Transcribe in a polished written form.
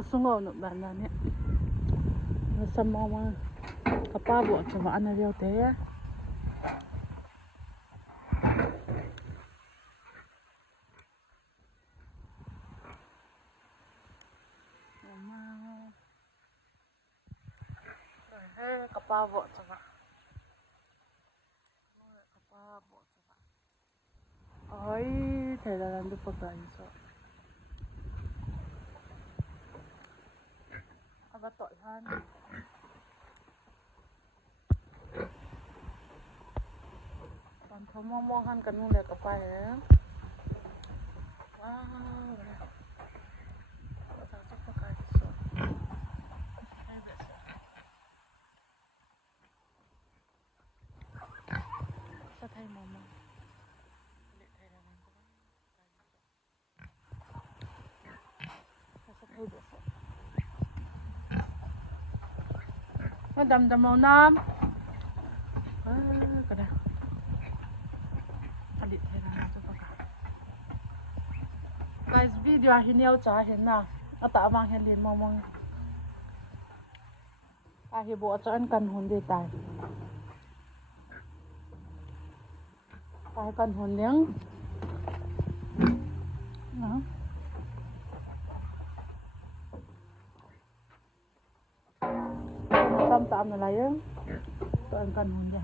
sungaw no bana niya. Sa mga kapabo at sa ano riyo te ya. Kapabo at sa kapabo at sa ay kailangan doon pa guys. So abato yan. Panthomomohan kan mo lek apa ya. Wow. Pasok pa guys. So sa tayo mama. Madam-damaw na. Kada. Kalit na ito pa. Guys, video hiniyaw tsahin na. At amang hilin mo mong ahibo at saan kan hundi tayo. Tayo kan hunding. No? Tam-tam na lang yun. Ito ang kanon niya.